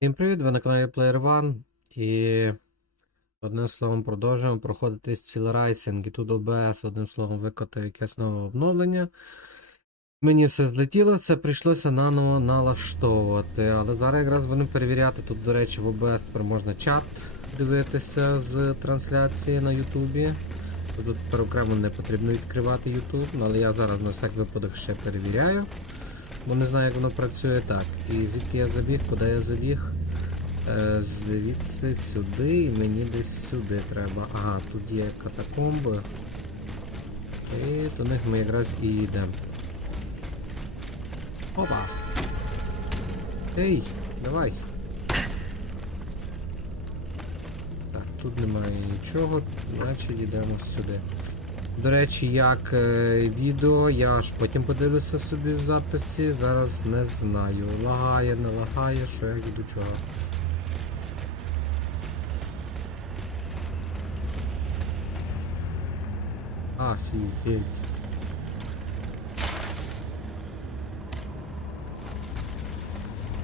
Всім привіт, ви на каналі Player One і одним словом продовжуємо проходити STEEIRISING. І тут OBS одним словом викотив якесь нове обновлення. Мені все злетіло, це прийшлося наново налаштовувати. Але зараз якраз будемо перевіряти. Тут, до речі, в OBS тепер можна чат дивитися з трансляції на YouTube. Тут тепер окремо не потрібно відкривати YouTube, але я зараз на всяк випадок ще перевіряю. Бо не знаю, як воно працює так. І звідки я забіг, куди я забіг. Звідси сюди і мені десь сюди треба. Ага, тут є катакомби. І до них ми якраз і йдемо. Опа! Ей, давай! Так, тут немає нічого, значить йдемо сюди. До речі, як відео, я аж потім подивлюся собі в записі, зараз не знаю. Лагає, не лагає, що як і до чого. Офігеть.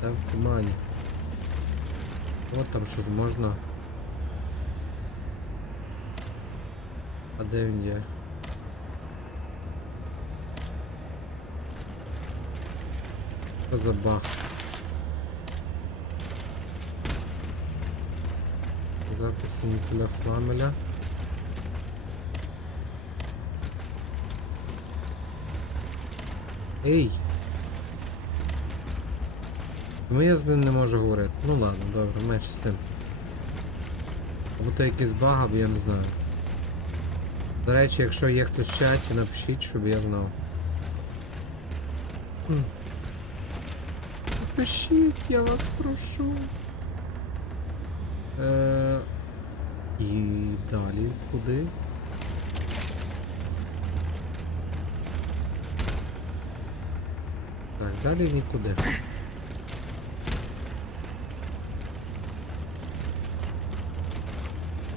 Там в тумані. От там щось можна. А де він є? Що за баг? Записи Ніколя Фламеля. Ей! Чому я з ним не можу говорити? Ну ладно, добре, менше з тим. Або то якийсь баг, або я не знаю. До речі, якщо є хтось в чаті, напишіть, щоб я знав. Напишіть, я вас прошу. І далі куди? Так, далі нікуди.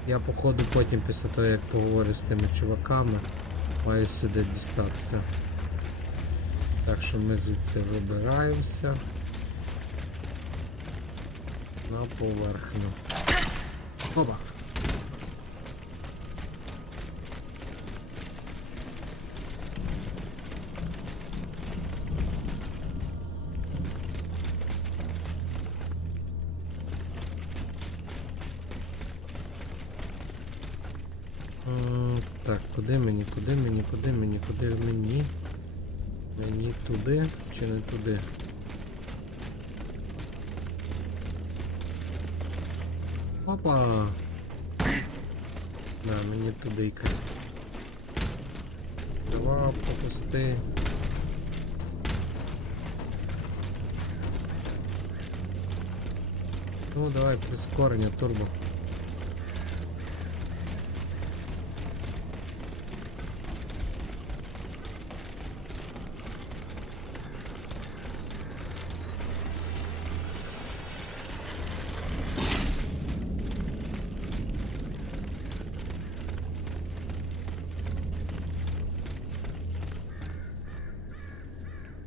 Я походу потім після того, як поговорю з тими чуваками, маю сюди дістатися. Так що ми звідси вибираємося на поверхню. Опа! Так, куди мені? Мені туди чи не туди? Опа! Да, мені туди йти. Давай, попусти. Ну давай, прискорення, турбо.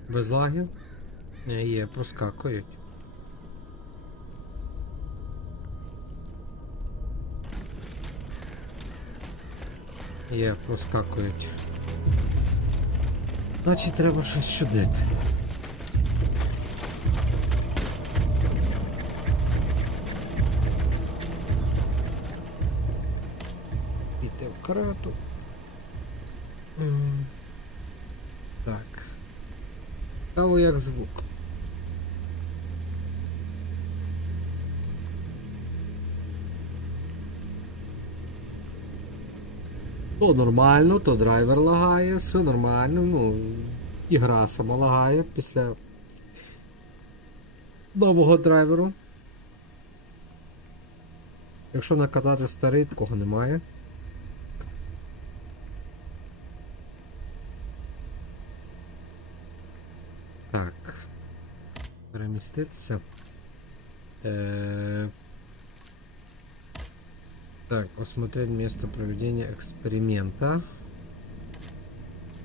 Без лагів? Не, є, проскакують. Є, проскакують. Значить треба щось чудити. Піти в крату. Так. Цікаво як звук. То нормально, то драйвер лагає, все нормально, ну, ігра сама лагає після нового драйверу. Якщо накатати старий, такого немає. Так. Переміститися. Так, посмотреть место проведения експеримента.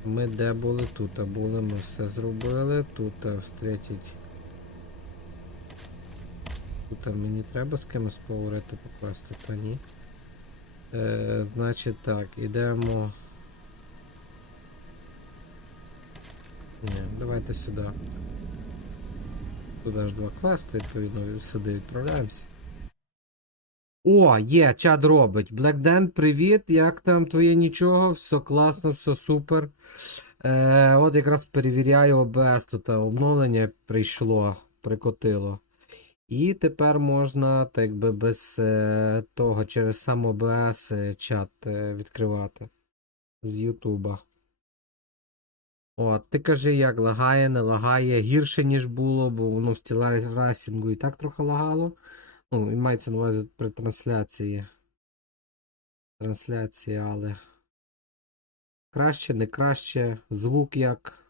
Ми де були? Тут були, ми все зробили. Тут встретить Тут мені треба з кимось поговорити, покласти, та ні. Значить так, ідемо. Ні, давайте сюди. Туди ж 2 квести, відповідно, сюди відправляємося. О, є, чат робить. Блекден, привіт, як там твоє нічого? Все класно, все супер. От якраз перевіряю ОБС, тут обновлення прийшло, прикотило. І тепер можна, так якби без того, через сам ОБС чат відкривати з Ютуба. От, ти кажи, як лагає, не лагає, гірше, ніж було, бо воно в STEEIRISING і так трохи лагало. Ну, і мається на увазі при трансляції. Але краще, не краще, звук як.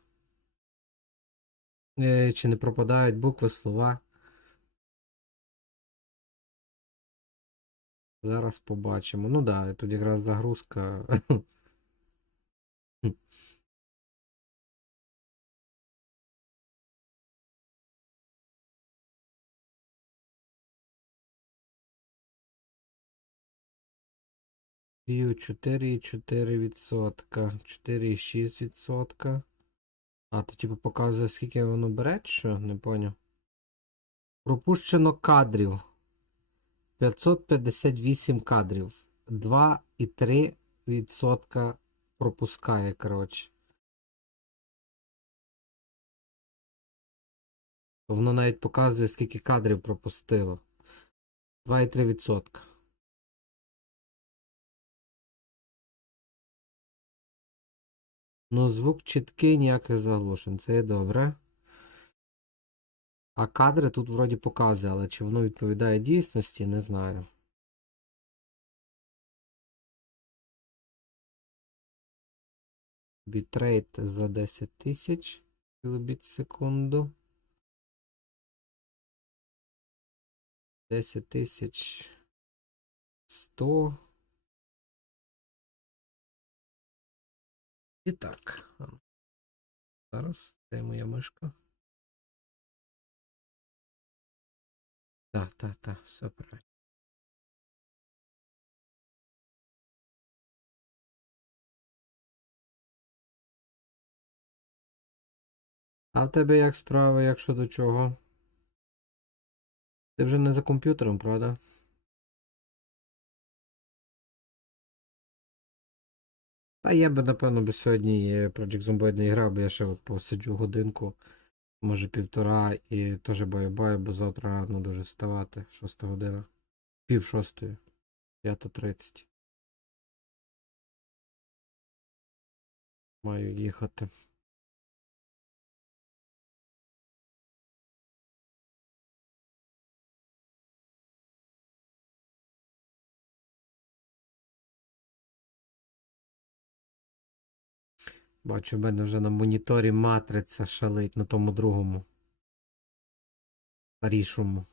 Чи не пропадають букви, слова. Зараз побачимо. Ну да, тут якраз загрузка. View 4,4%. 4,6%. А, то типу показує, скільки воно бере, що? Не поняв. Пропущено кадрів. 558 кадрів. 2,3% пропускає, коротше. Воно навіть показує, скільки кадрів пропустило. 2,3%. Ну, звук чіткий, ніяких заглушень. Це є добре. А кадри тут вроді показує, але чи воно відповідає дійсності, не знаю. Бітрейт за 10 тисяч кілобіт в секунду. 10 тисяч 100. І так. Зараз, де моя мишка? Так, все правильно. А в тебе як справа, як щодо чого? Ти вже не за комп'ютером, правда? Та я би, напевно, сьогодні Project Zomboid не грав, бо я ще посиджу годинку, може 1,5, і теж баю-баю, бо завтра рано дуже вставати, 6 година. 5:30, 5:30. Маю їхати. Бачу, в мене вже на моніторі матриця шалить на тому другому. Старішому.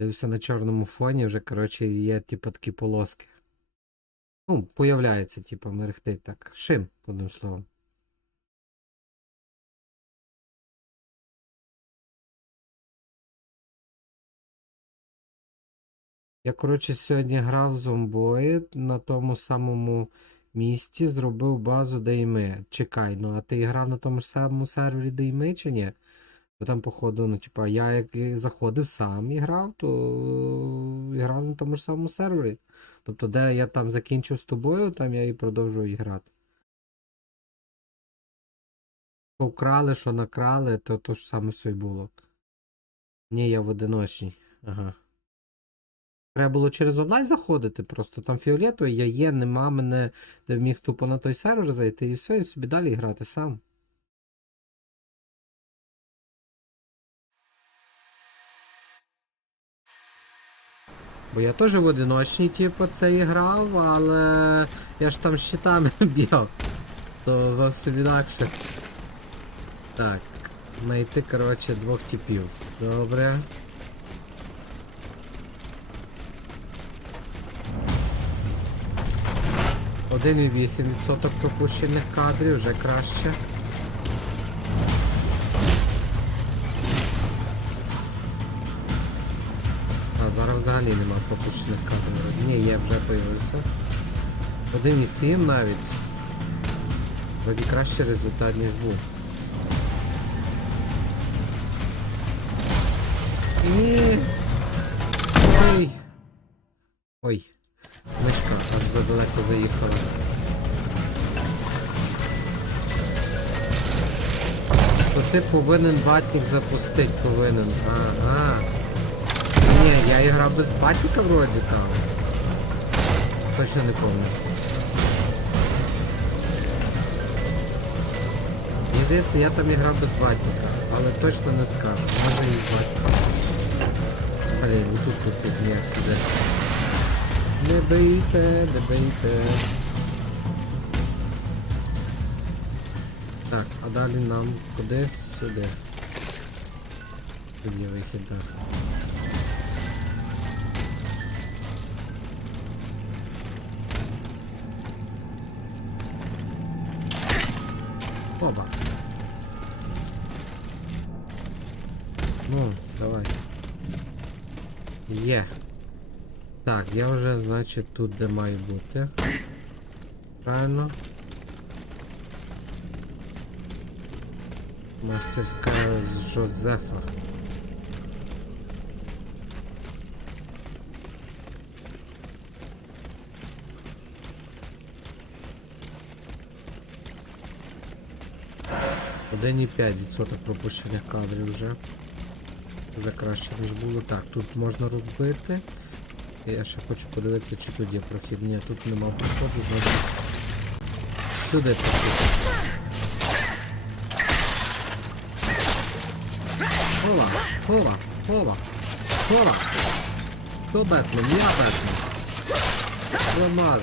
Дивився на чорному фоні, вже, коротше, є, типу, такі полоски. Ну, появляється, типу, мерехтить так. Шим, одним словом. Я, коротше, сьогодні грав в Zomboid на тому самому місці, зробив базу, де і ми. Чекай, ну а ти грав на тому ж самому сервері, де і ми, чи ні? Бо там, походу, ну, типа, я як заходив сам і грав, то і грав на тому ж самому сервері. Тобто, де я там закінчив з тобою, там я і продовжую грати. Що вкрали, що накрали, то ж саме все й було. Ні, я в одиночній. Ага. Треба було через онлайн заходити, просто там фіолетовий, я є, нема мене, де міг тупо на той сервер зайти і все, і собі далі грати сам. Бо я теж в одиночній, типу, це і грав, але я ж там з щитами б'яв. То зовсім інакше. Так, знайти, коротше, 2 типів. Добре. 1,8% пропущених кадрів, вже краще. взагалі нема пропущених кадрів. Ні, є, вже появився. 1,7 навіть. Вроді кращий результат, ніж був. Ні. Ой. Ой. Мишка аж задалеко заїхала. То ти повинен батник запустити, повинен. Ага. Ні, я і грав без батника вроді там. Точно не пам'ятаю. Мені здається, я там і грав без батника, але точно не скажу. Може і з батника. Блін, тут ні, сюди. Не бийте, не бийте. Так, а далі нам куди? Сюди. Тут є вихід, так. Оба. Ну, давай. Є. Так, я вже, значить, тут де має бути. Правильно. Мастерська з Жозефа. Один і 5% пропущених кадрів вже. Вже краще ніж було. Так, тут можна розбити. Я ще хочу подивитися, чи тут є прохід. Ні, тут нема проходу, значить сюди прохід. Хова, хова, хова, хова. Хто Бетмен? Я Бетмен. Промазу.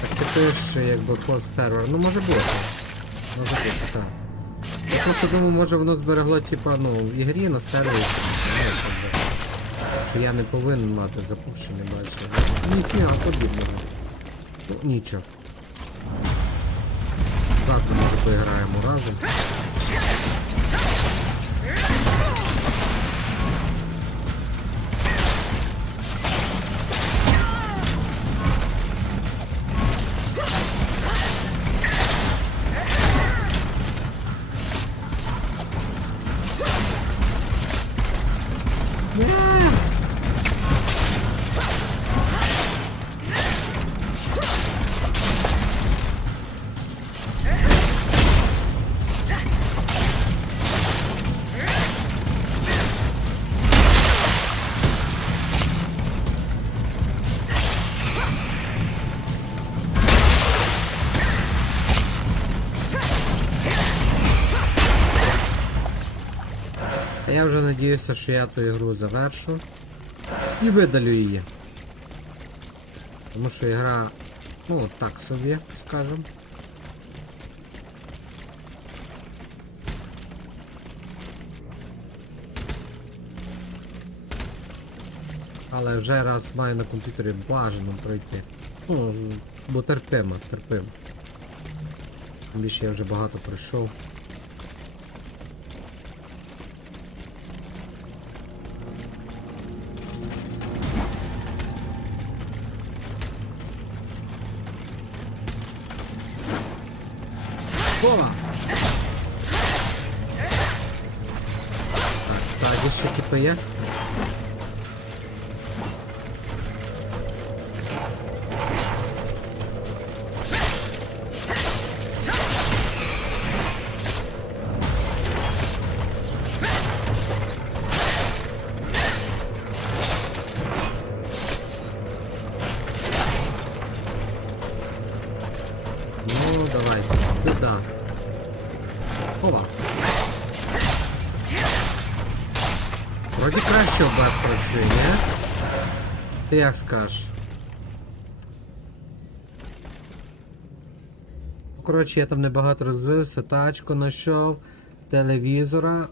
Так ти ж якби хост сервер. Ну може бути. Може бути, так. Я просто думаю, може воно зберегло, типа, ну, в ігрі на сервері. Що я не повинен мати запущений, бачу. Нічого подібного. Ну, нічого. Так, ми може поіграємо разом. Я вже надіюся, що я ту ігру завершу і видалю її. Тому що ігра, ну так собі, скажем. Але вже раз маю на комп'ютері бажано пройти. Ну, бо терпимо, терпимо. Більше я вже багато пройшов. Кола! Так, ззаді ще типу є. Ну, давай, сюди. Опа. Вроді краще в бас працює, не? Ти як скажеш? Коротше, я там небагато розвився, тачку знайшов, телевізора.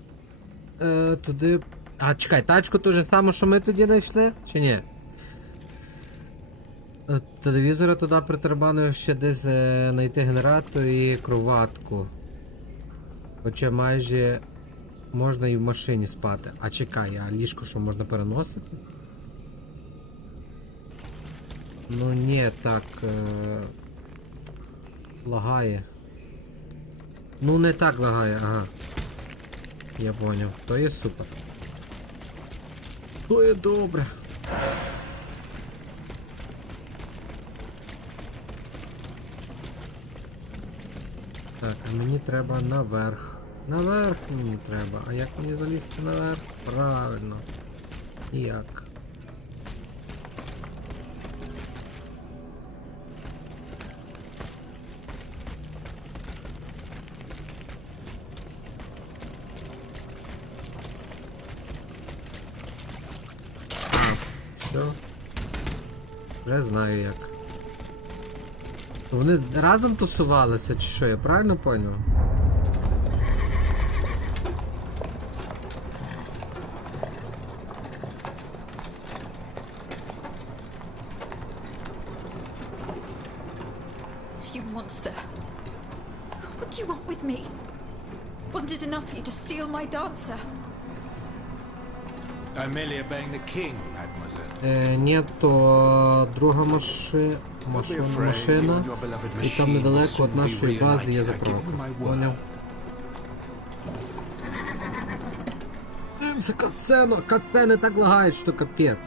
Туди... А, чекай, тачку ту же саме, що ми тоді знайшли? Чи ні? Телевізора туди притарабанив ще десь знайти генератор і кроватку. Хоча майже можна і в машині спати. А чекай, а ліжко що можна переносити? Ну ні, так. Лагає. Ну не так лагає, ага. Я поняв. То є супер. То є добре. Так, а мені треба наверх. Наверх мені треба. А як мені залізти наверх? Правильно. Як? Все. Вже знаю як. Вони разом тусувалися чи що, я правильно поняв? You monster. What do you want with me? Wasn't it enough for you to steal my dancer? I'm merely obeying the king, mademoiselle. Ні, то друга машина, і там недалеко від нашої бази є заправка. Поняв? Дивимося катсцену, катсцени так лагають, що капець.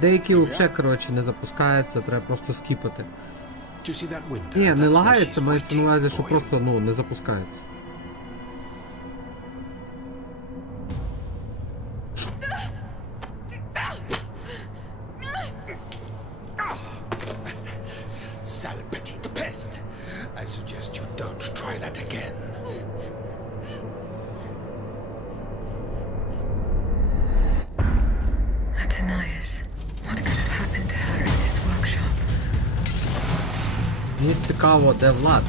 Деякі взагалі, коротше, не запускаються, треба просто скіпати. Ні, не лагається, мається на увазі, що просто, ну, не запускається. I suggest you don't try that again. Atanaeus, what could have happened to her in this workshop? Мені цікаво, де Влад?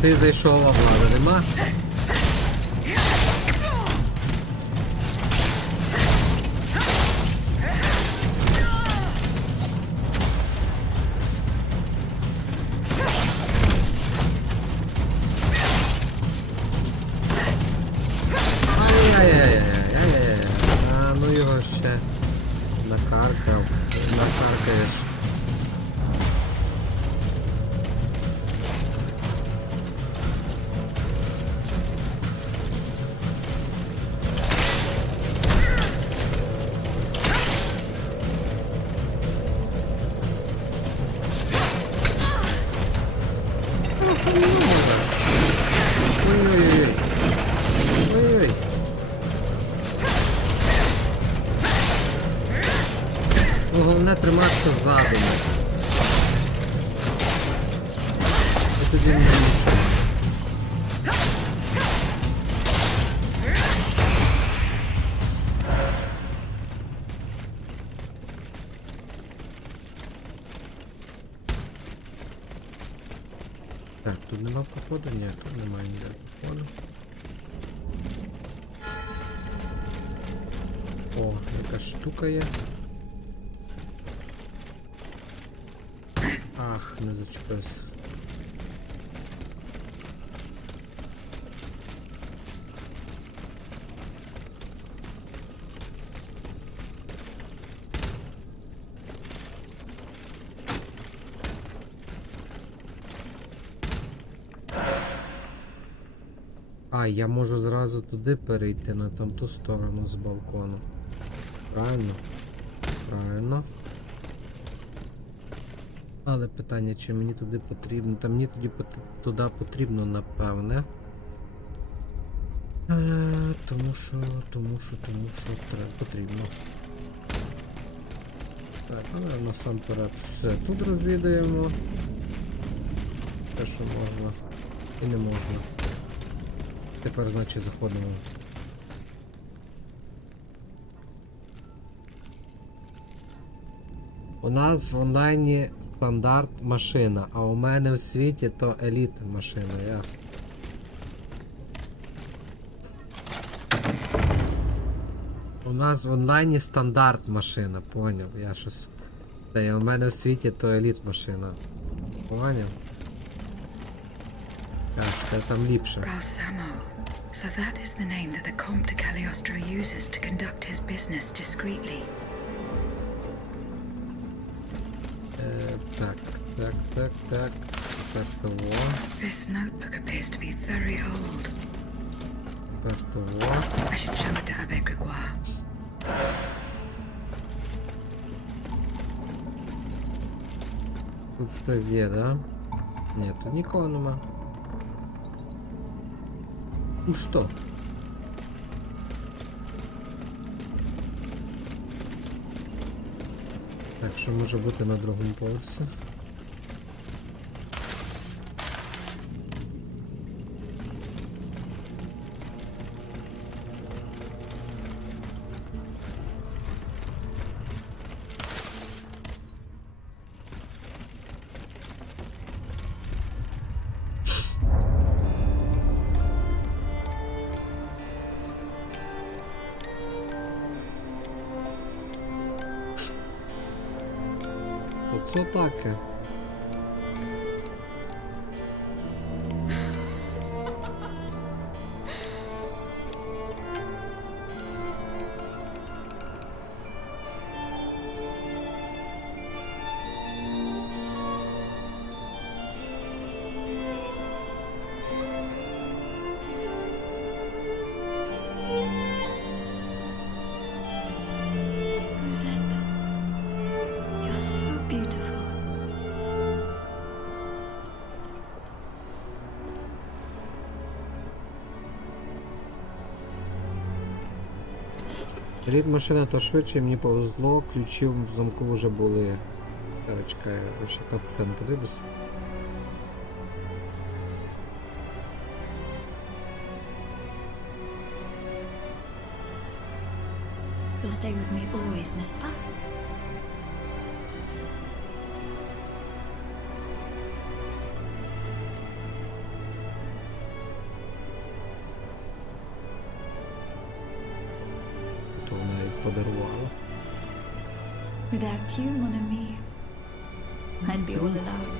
Ти зайшов, а Влада нема? А, ну його ще накаркаєш. Ой-ой-ой. Ну, головне триматися ззаду. І тоді не нічого. Так, тут нема походу? Ні, тут немає ніякого походу. О, якась штука є. Ах, не зачепився. А, я можу зразу туди перейти, на там ту сторону з балкону. Правильно? Правильно. Але питання, чи мені туди потрібно? Та мені тоді туди потрібно, напевне. Тому що потрібно. Так, але насамперед все тут розвідаємо. Те, що можна і не можна. Тепер, значить, заходимо. У нас в онлайні стандарт машина, а у мене в світі то еліт машина, ясно. У нас в онлайні стандарт машина, поняв, я щось... Це у мене в світі то еліт машина. Поняв? Так, це там ліпше. Balsamo. So that is the name that the Comte de Cagliostro uses to conduct his business discreetly. Так. Тепер того. This notebook appears to be very old. Тепер того. I should show it to Abbe Grégoire. Тут хтось є, да? Ні, тут нікого нема. Ну що? Так, що може бути на другому поверсі? Оце таке. Rosette, you're so beautiful. Рід машина то швидше, мені повезло, ключі в замку вже були. Чекай, ще катсцен подивлюсь. You'll stay with me always, n'est-ce pas? То вона їх подарувала. Without you, mon ami, I'd be all alone.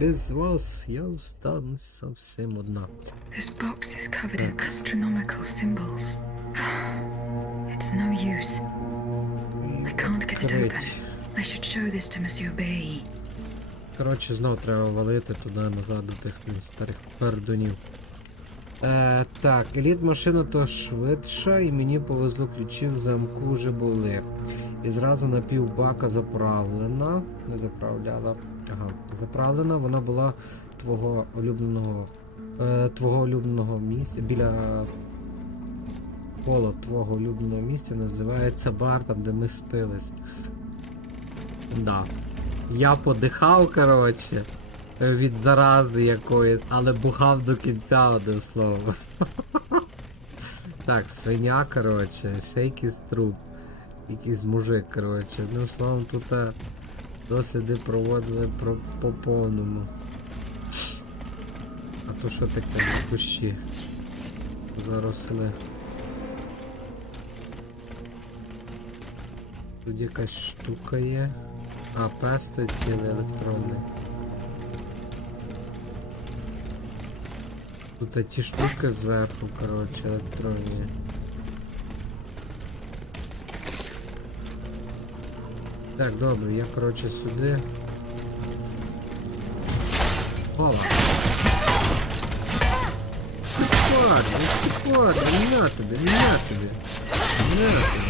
Без вас я останусь совсем одна. This box is covered in astronomical symbols. It's no use. I can't get it open. I should show this to Monsieur Bay. Коротше, знов треба валити туди назад до тих старих пердунів. Так, еліт машина то швидша, і мені повезло, ключі в замку вже були. І зразу на півбака заправлена. Не заправляла. Ага, заправлена, вона була твого улюбленого місця. Біля пола твого улюбленого місця називається бар, там де ми спились. Да. Я подихав, коротше, від зарази якоїсь, але бухав до кінця, одним словом. Так, свиня, коротше, ще якийсь труп. Якийсь мужик, коротше. Одним словом, тут досліди проводили по повному. А то що таке в кущі? Заросли. Тут якась штука є. А, песто цілий електронний. Тут ті штуки зверху, коротше, електронні. Так, добре, я, коротше, сюди. Ола! Степан, не на тобі, не на тобі. Не на тобі.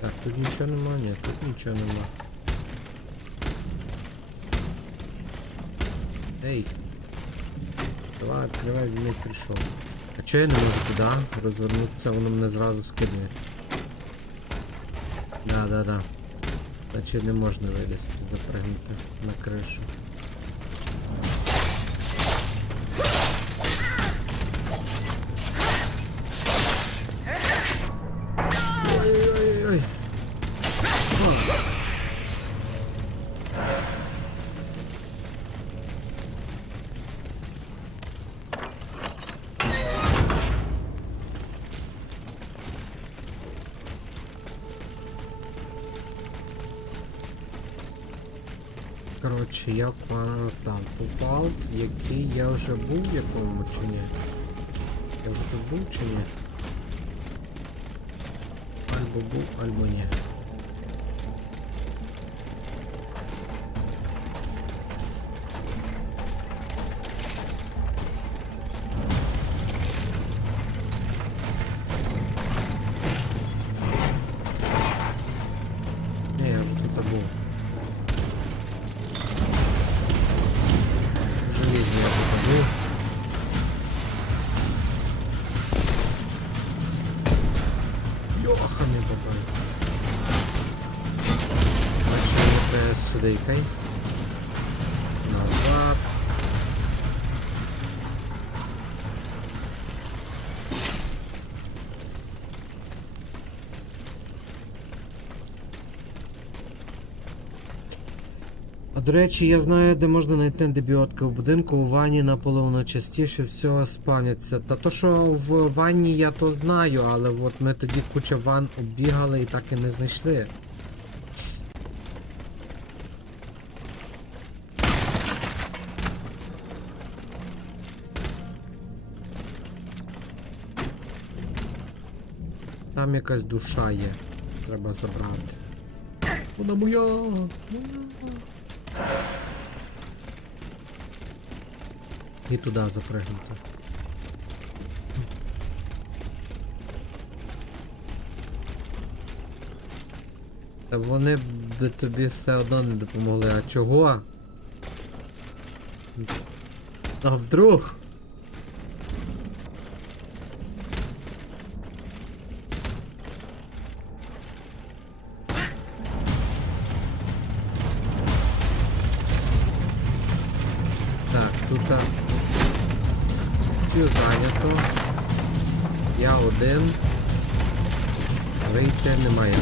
Так, тут нічого нема, ні, тут нічого нема. Ей! Давай, відкривай, він не прийшов. А чого я не можу туди розвернутися, воно мене зразу скидує. Да. Значить не можна вилізти, запрыгнути на кришу. Ой-ой-ой. Коротше, я там попав, який я вже був в якому чи ні? Я вже тут був чи ні? Альбо був, альбо ні. Ні, я вже тут був. Железний я тут був. Йоха, не бабай. Бачимо, це сюди кай. Назад. А до речі, я знаю, де можна знайти антибіотики. У будинку, у ванні наполовину частіше всього спавняться. Та то, що в ванні я то знаю, але от ми тоді куча ванн оббігали і так і не знайшли. Там якась душа є. Треба забрати. Вона моя! І туди запригнути. Та вони б тобі все одно не допомогли. А чого? А вдруг? Тут зайнято. Я один. Вийти немає.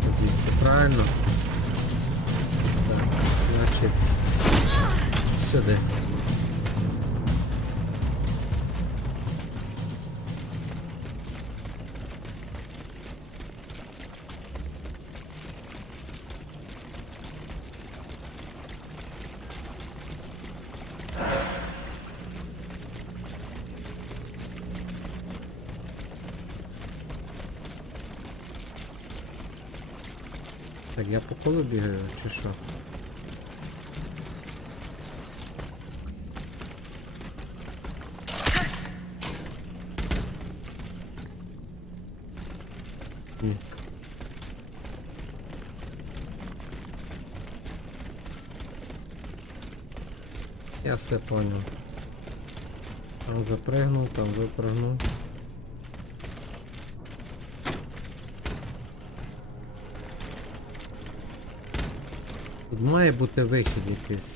Тоді це правильно. Так, значить сюди. Так, я по колу бігаю, чи що? Ні. Я все понял. Там запрыгнул, там выпрыгнул. Тут має бути вихід якийсь.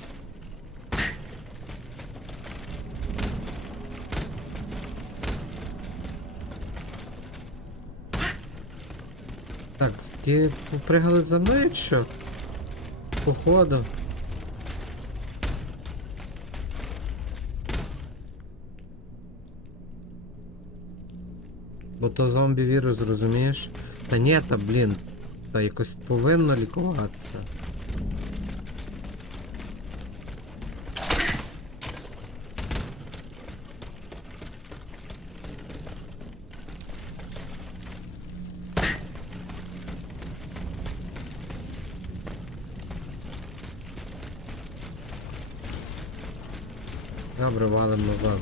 Так, ті попригали за мною чи що? Походу. Бо то зомбі-вірус, розумієш? Та ні, та блін. Та якось повинно лікуватися. Добре, валим назад.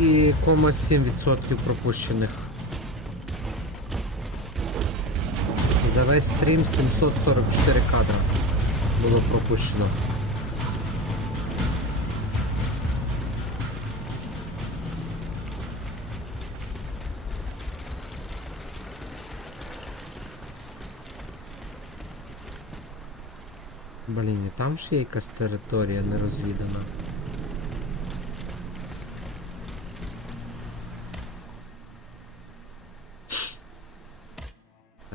І 0,7% пропущених. За весь стрім 744 кадра було пропущено. Блін, і там ще є якась територія нерозвідана.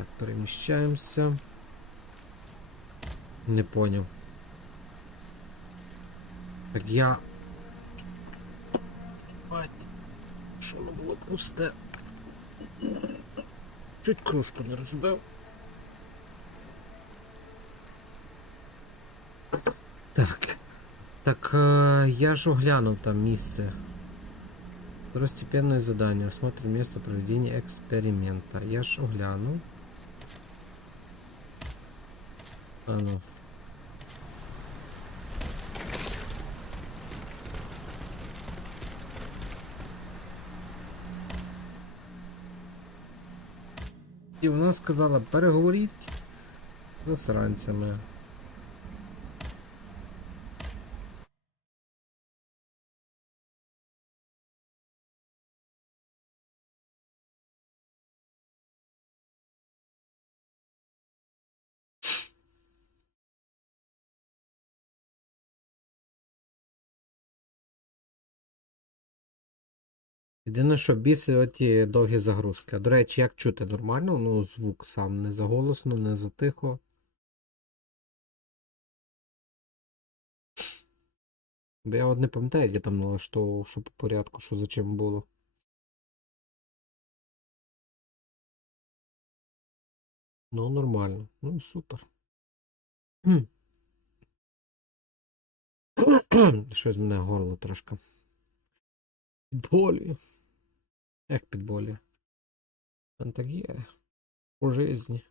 Так, переміщаємося. Не поняв. Так я... Бать. Що воно було пусте? Чуть кружку не розбив. Так. Так, я ж оглянув там місце. Второстепенное задание. Осмотр места проведения эксперимента. Я ж оглянув. А ну. І вона сказала, переговоріть з засранцями. Єдине, що біси оті довгі загрузки. А до речі, як чути нормально? Ну, звук сам не заголосно, не затихо. Бо я от не пам'ятаю, як я там налаштовував, що по порядку, що за чим було. Ну, нормально. Ну, супер. Щось мене горло трошки. Підболює. Як підболює? Він так є. У житті.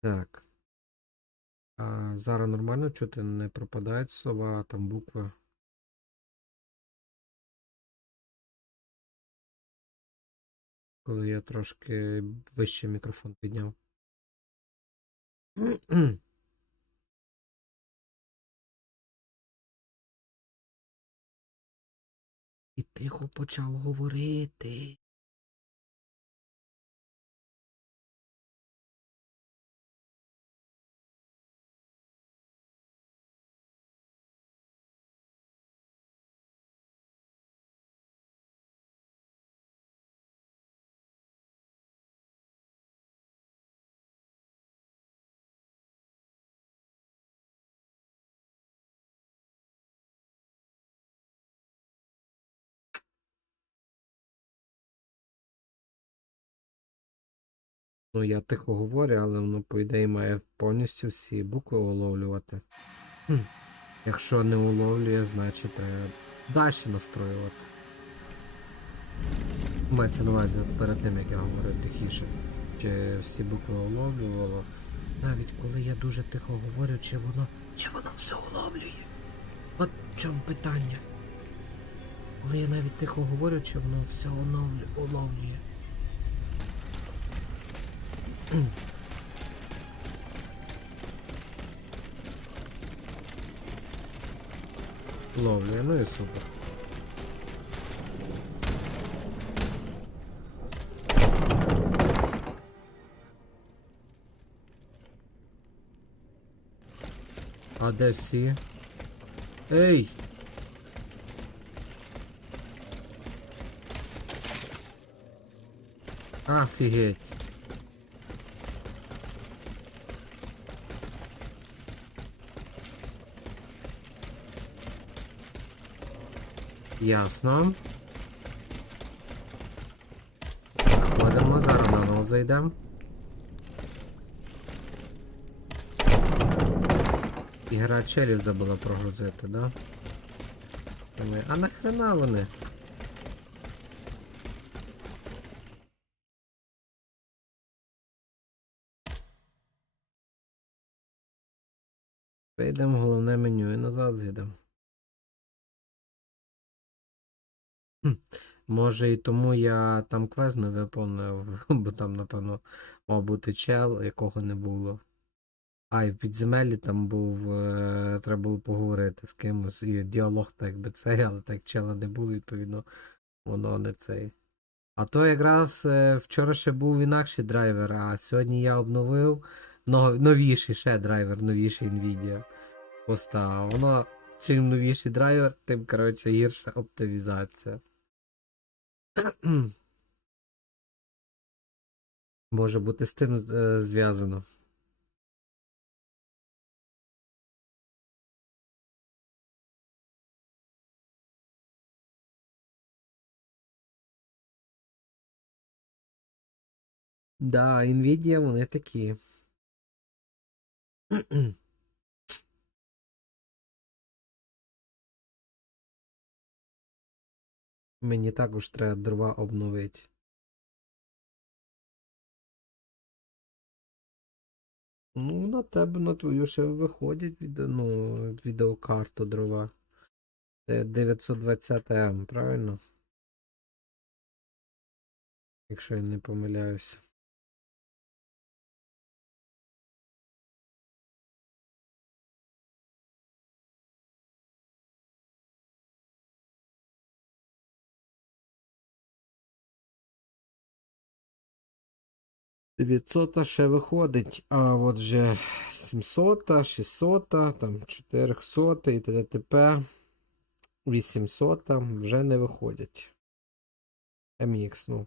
Так. А зараз нормально чути? Не пропадають слова, там букви. Коли я трошки вище мікрофон підняв. І тихо почав говорити. Ну, я тихо говорю, але воно, по ідеї, має повністю всі букви уловлювати. Якщо не уловлює, значить треба далі настроювати. Мається на увазі перед тим, як я говорив тихіше. Чи всі букви уловлювало. Навіть коли я дуже тихо говорю, чи воно все уловлює. От в чому питання. Коли я навіть тихо говорю, чи воно все уловлює. Ловлює, ну і супер. А де всі? Ей! Офігеть! Ясно. Ходимо, зараз на нос зайдемо. Ігра челів забула прогрузити, да? А нахрена вони? Вийдемо в головне меню і назад зайдемо. Може і тому я там квест не виповнив, бо там, напевно, мав бути чел, якого не було. А, і в підземеллі там був, треба було поговорити з кимось, і діалог так би цей, але так чела не було, відповідно, воно не цей. А то якраз вчора ще був інакший драйвер, а сьогодні я обновив новіший ще драйвер, новіший NVIDIA поставив. Воно Чим новіший драйвер, тим, коротше, гірша оптимізація. Може бути з тим зв'язано. Да, NVIDIA вони такі. Мені також треба дрова обновити. Ну, на тебе, на твою ще виходять відеокарту дрова. Це 920М, правильно? Якщо я не помиляюся. Дев'ятсота ще виходить, а от вже 700, 600, там 400 і т.д. 800 вже не виходять. MX, ну.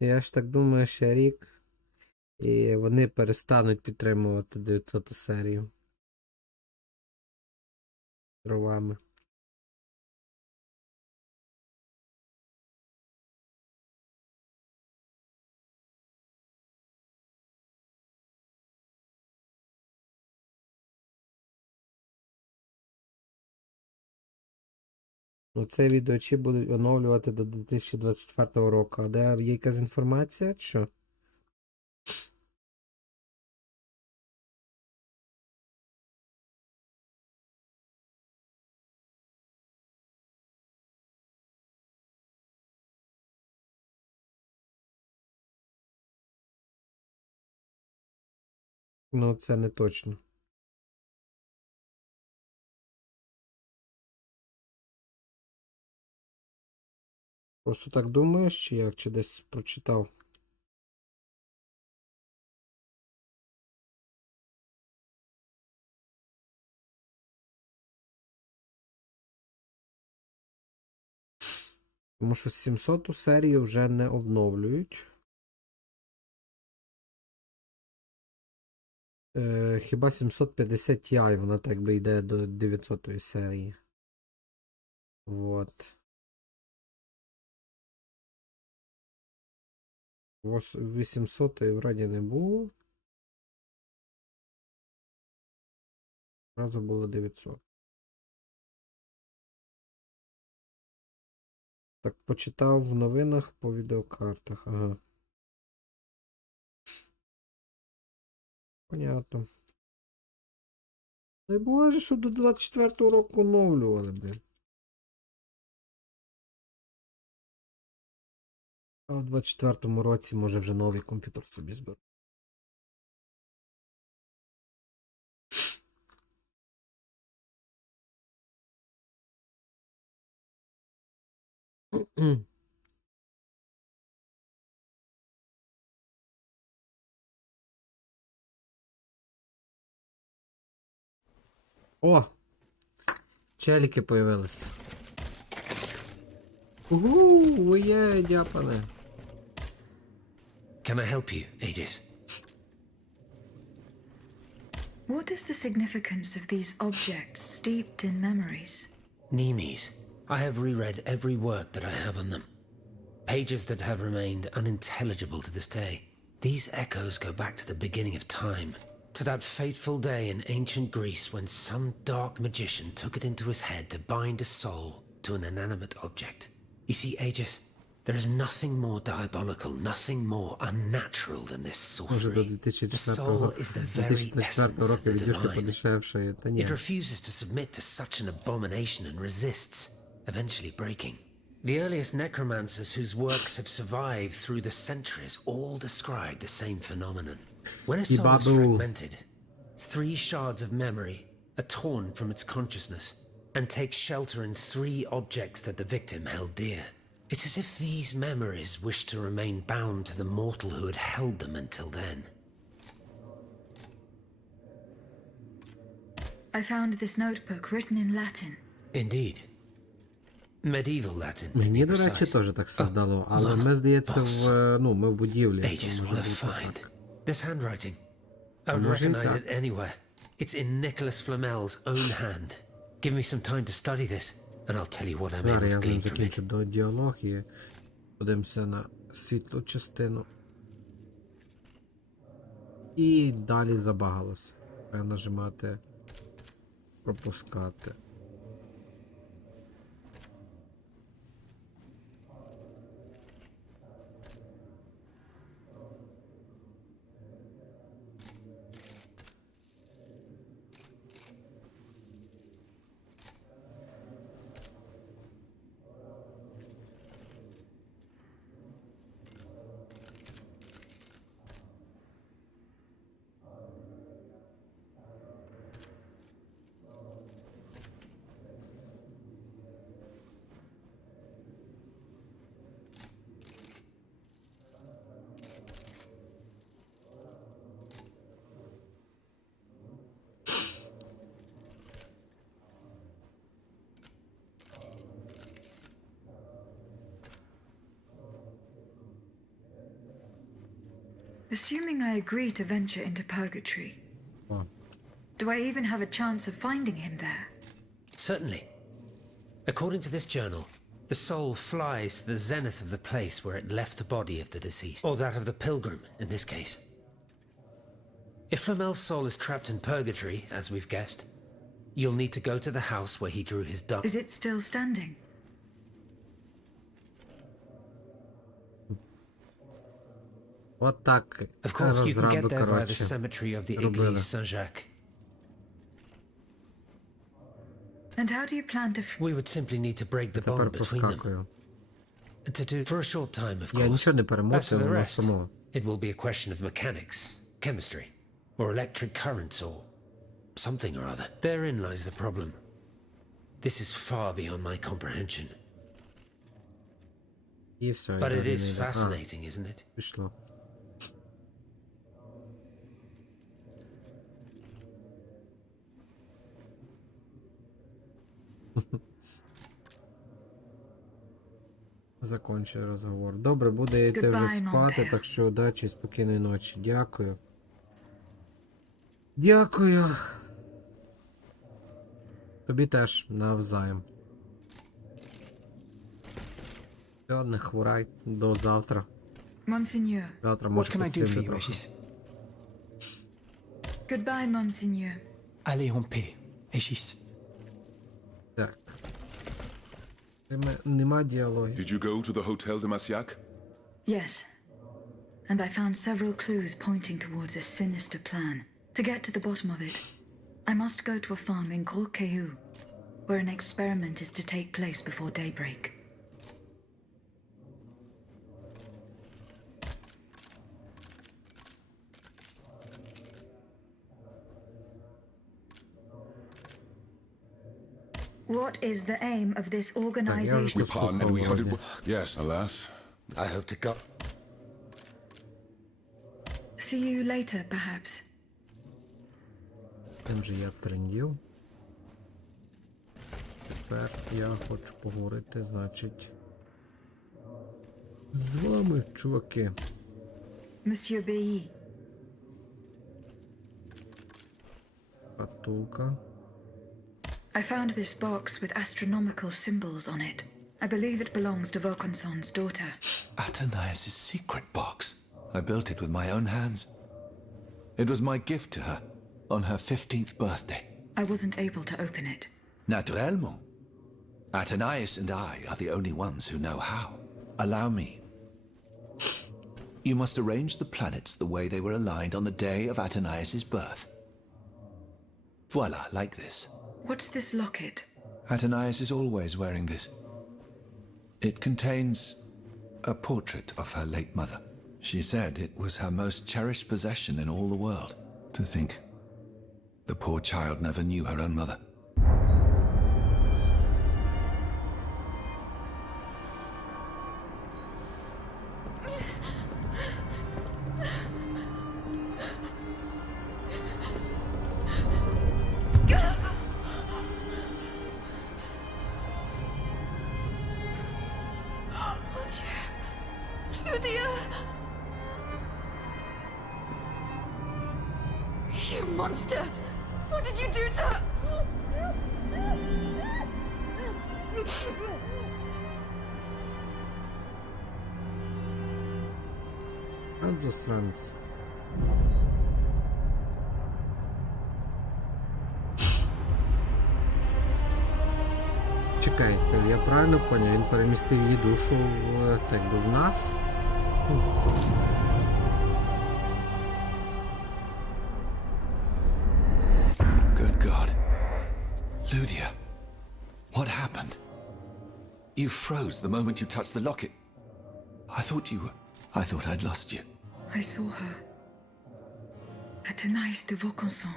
Я ж так думаю, ще рік, і вони перестануть підтримувати 900 серію дровами. Ну, це відеочі будуть оновлювати до 2024 року. А де є якась інформація? Що? Ну, це не точно. Просто так думаєш, чи як? Чи десь прочитав? Тому що 700 серію вже не обновлюють. Хіба 750 Ti, вона так би йде до 900 серії. Вот. 800 вроді не було. Разу було 900. Так, почитав в новинах по відеокартах. Ага. Понятно. Дай Боже, що до 24-го року оновлювали, блін. А в 24-му році може вже новий комп'ютер собі зберу. О! Челіки появились. Угу, є, дяпане. Can I help you, Aegis? What is the significance of these objects steeped in memories? Nemes. I have reread every work that I have on them. Pages that have remained unintelligible to this day. These echoes go back to the beginning of time, to that fateful day in ancient Greece when some dark magician took it into his head to bind a soul to an inanimate object. You see, Aegis, There is nothing more diabolical, nothing more unnatural than this Може до sorcery. The 2004 soul is the very 2004 essence of року the відюшки divine. подешевшої. Та ні. It refuses to submit to such an abomination and resists, eventually breaking. The earliest necromancers whose works have survived through the centuries all describe the same phenomenon. When a soul is Babu. fragmented, 3 shards of memory are torn from its consciousness and take shelter in 3 objects that the victim held dear. It's as if these memories wish to remain bound to the mortal who had held them until then. I found this notebook written in Latin. Indeed. Medieval Latin, to Мені, be до речі, precise. теж так создало, але ми, здається, ми в будівлі. Ages то what може a бути find. так. This handwriting. I would може і recognize так. it anywhere. It's in Nicholas Flamel's own hand. Give me some time to study this, and I'll tell you what I'm able Зараз to я з ним glean from it. закінчу до діалог і подивимося на світлу частину. І далі забагалося. Треба нажимати пропускати. Assuming I agree to venture into purgatory, О, do I even have a chance of finding him there? Certainly. According to this journal, the soul flies to the zenith of the place where it left the body of the deceased, or that of the pilgrim in this case. If Flamel's soul is trapped in purgatory, as we've guessed, you'll need to go to the house where he drew his dove. Is it still standing? от так. Of course, you can get розраби, there via the коротше. cemetery of the робили. Église Saint-Jacques. And how do you plan to... We would simply need to break the Тепер bond between them. проскакую. To do for a short time, of Я course. нічого не As for перемотую, the воно rest, само. it will be a question of mechanics, chemistry, or electric currents, or something or other. Therein lies the problem. This is far beyond my comprehension. І все. But і it далі is не йде. fascinating, isn't it? Пішло. Закончую розговор. Добре, буде йти вже Goodbye, спати, Monte. так що удачі, спокійної ночі. Дякую. Дякую. Тобі теж навзаєм. Все, не хворай. До завтра. Monseigneur. Завтра What може can I do for посидіти you, трохи. Régis? Goodbye, Monseigneur. Allez en paix, Régis. Так. Нема діалогів. Did you go to the Hotel de Massiac? Yes. And I found several clues pointing towards a sinister plan. To get to the bottom of it, I must go to a farm in Gros Caillou, where an experiment is to take place before daybreak. What is the aim of this organization? We partnered, we hunted. Yes, alas. I hope to God. See you later, perhaps. Тим же я трендів. Тепер я хочу поговорити, значить, з вами, чуваки. Monsieur Bailly. Шкатулка. I found this box with astronomical symbols on it. I believe it belongs to Vaucanson's daughter. Athenais' secret box. I built it with my own hands. It was my gift to her on her 15th birthday. I wasn't able to open it. Naturellement. Athenais and I are the only ones who know how. Allow me. You must arrange the planets the way they were aligned on the day of Athenais' birth. Voila, like this. What's this locket? Athenais is always wearing this. It contains a portrait of her late mother. She said it was her most cherished possession in all the world. To think, the poor child never knew her own mother. Lydia! You monster! What did you do to her? От засранець. Чекайте, я правильно поняв, він перемістив її душу в, так би, в нас? Good God. Lydia, what happened? You froze the moment you touched the locket. I thought I'd lost you. I saw her. Athenais de Vaucanson.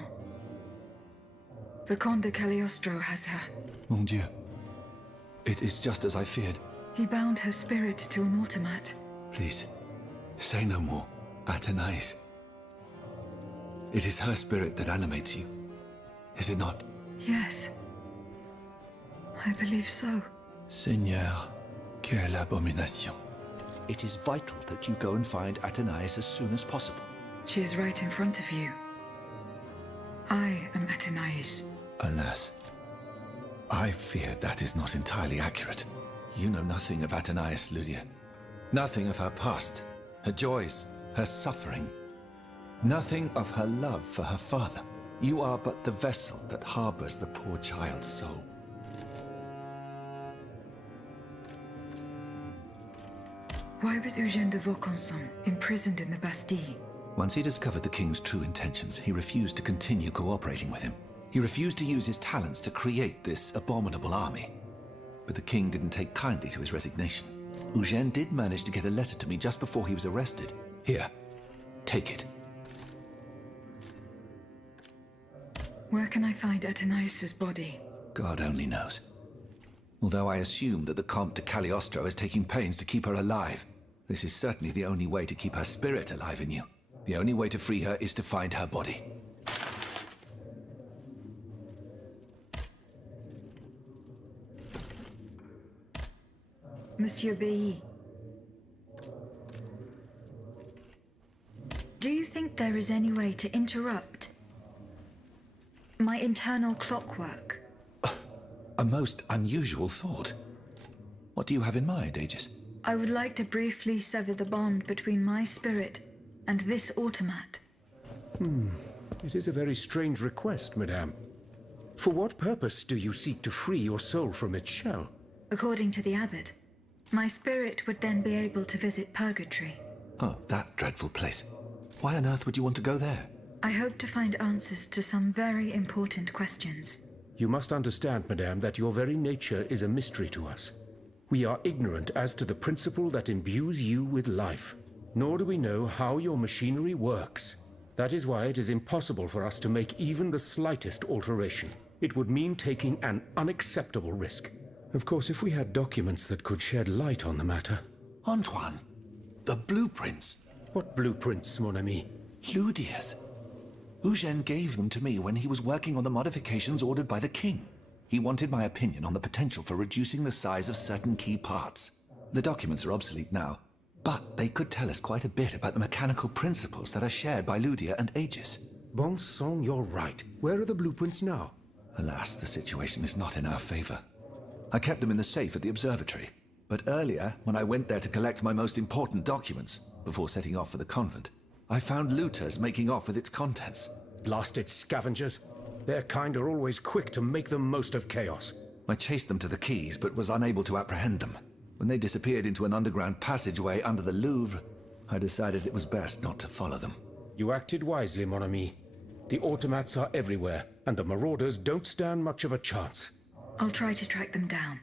The Comte de Cagliostro has her. Mon Dieu. It is just as I feared. He bound her spirit to an automat. Please, say no more. Athenais. It is her spirit that animates you. Is it not? Yes. I believe so. Seigneur, quelle abomination. It is vital that you go and find Athenais as soon as possible. She is right in front of you. I am Athenais. Alas, I fear that is not entirely accurate. You know nothing of Athenais, Lydia. Nothing of her past, her joys, her suffering. Nothing of her love for her father. You are but the vessel that harbors the poor child's soul. Why was Eugène de Vaucanson imprisoned in the Bastille? Once he discovered the king's true intentions, he refused to continue cooperating with him. He refused to use his talents to create this abominable army. But the king didn't take kindly to his resignation. Eugène did manage to get a letter to me just before he was arrested. Here, take it. Where can I find Athenais' body? God only knows. Although I assume that the Comte de Cagliostro is taking pains to keep her alive, this is certainly the only way to keep her spirit alive in you. The only way to free her is to find her body. Monsieur Bailly. Do you think there is any way to interrupt my internal clockwork? A most unusual thought. What do you have in mind, Aegis? I would like to briefly sever the bond between my spirit and this automat. It is a very strange request, madame. For what purpose do you seek to free your soul from its shell? According to the abbot, my spirit would then be able to visit purgatory. Oh, that dreadful place. Why on earth would you want to go there? I hope to find answers to some very important questions. You must understand, madame, that your very nature is a mystery to us. We are ignorant as to the principle that imbues you with life, nor do we know how your machinery works. That is why it is impossible for us to make even the slightest alteration. It would mean taking an unacceptable risk. Of course, if we had documents that could shed light on the matter. Antoine, the blueprints. What blueprints, mon ami? Lydia's. Eugène gave them to me when he was working on the modifications ordered by the king. He wanted my opinion on the potential for reducing the size of certain key parts. The documents are obsolete now, but they could tell us quite a bit about the mechanical principles that are shared by Lydia and Aegis. Bon sang, you're right. Where are the blueprints now? Alas, the situation is not in our favor. I kept them in the safe at the observatory, but earlier, when I went there to collect my most important documents, before setting off for the convent, I found looters making off with its contents. Blasted scavengers. Their kind are always quick to make the most of chaos. I chased them to the keys, but was unable to apprehend them. When they disappeared into an underground passageway under the Louvre, I decided it was best not to follow them. You acted wisely, mon ami. The automats are everywhere, and the marauders don't stand much of a chance. I'll try to track them down.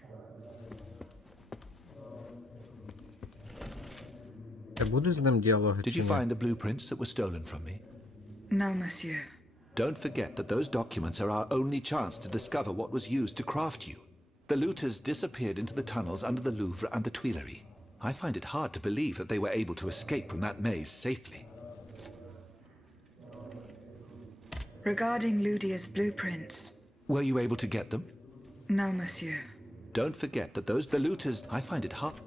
Буде з ним діалоги Did чи you ні? find the blueprints that were stolen from me? No, monsieur. Don't forget that those documents are our only chance to discover what was used to craft you. The looters disappeared into the tunnels under the Louvre and the Tuileries. I find it hard to believe that they were able to escape from that maze safely. Regarding Ludia's blueprints, Were you able to get them? no, monsieur. Don't forget that the looters, I find it hard.